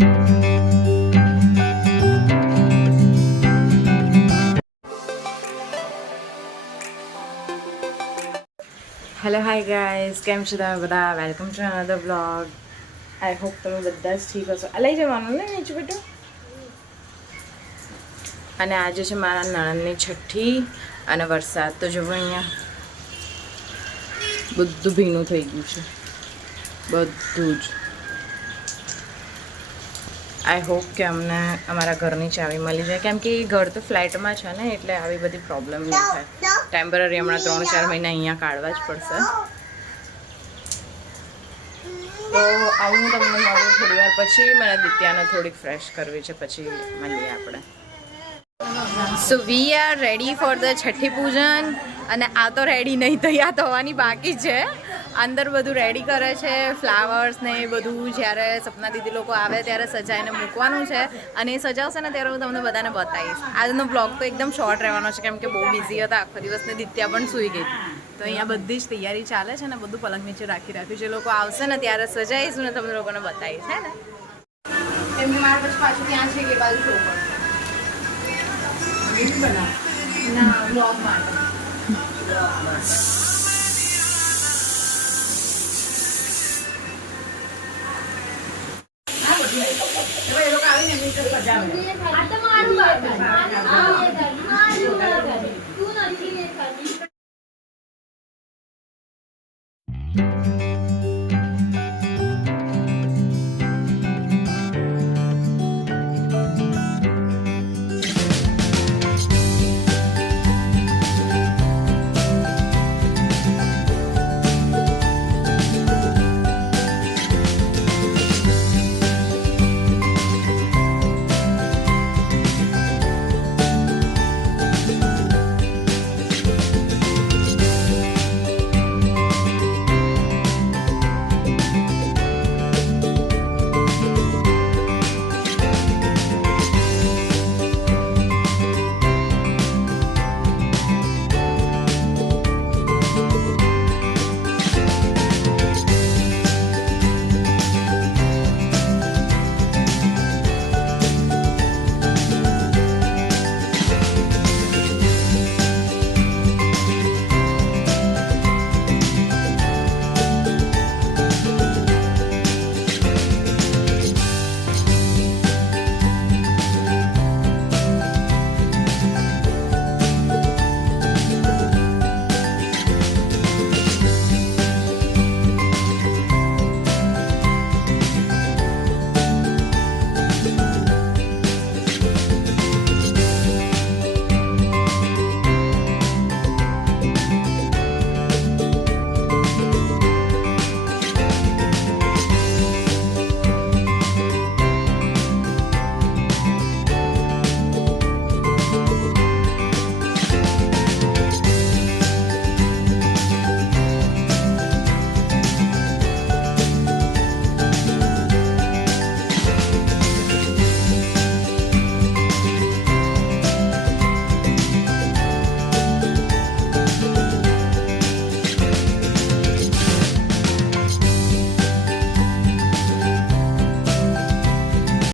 Hello hi guys, કેમ છો તમે બધા? Welcome to another blog. I hope તમે બધા જ ઠીક હશો. આ લઈ જવાનું ને નીચે બેટું. અને આજે છે મારા નણંદની છઠ્ઠી અને વરસાદ તો જુઓ અહીંયા બધું ભીનું થઈ ગયું છે, બધું જ. આઈ હોપ કે અમને અમારા ઘરની ચાવી મળી જાય, કેમ કે એ ઘર તો ફ્લેટમાં છે ને, એટલે આવી બધી પ્રોબ્લેમ નહીં થાય. ટેમ્પરરી હમણાં 3-4 મહિના અહીંયા કાઢવા જ પડશે. તો આવું હું તમને મળું થોડી વાર પછી. મને દિત્યાને થોડીક ફ્રેશ કરવી છે, પછી મળીએ આપણે. So we are ready for the છઠ્ઠી પૂજન. અને આ તો રેડી નહીં, તૈયાર થવાની બાકી છે. અંદર બધું રેડી કરે છે, ફ્લાવર્સ ને એ બધું. જ્યારે સપના દીદી લોકો આવે ત્યારે સજાઈને મૂકવાનું છે, અને એ સજાવશે ને ત્યારે હું તમને બધાને બતાવીશ. આજનો બ્લોગ તો એકદમ શોર્ટ રહેવાનો છે, કેમ કે બહુ બિઝી હતા આખો દિવસ ને દિત્યા પણ સૂઈ ગઈ. તો અહીંયા બધી જ તૈયારી ચાલે છે ને, બધું પલંગ નીચે રાખી રાખ્યું. જે લોકો આવશે ને ત્યારે સજાઈશું ને તમને લોકોને બતાવીશ, હે ને. કેમ કે મારે પછી પાછું ત્યાં છે કે બાજુ જવું પડશે ના બ્લોગ માટે.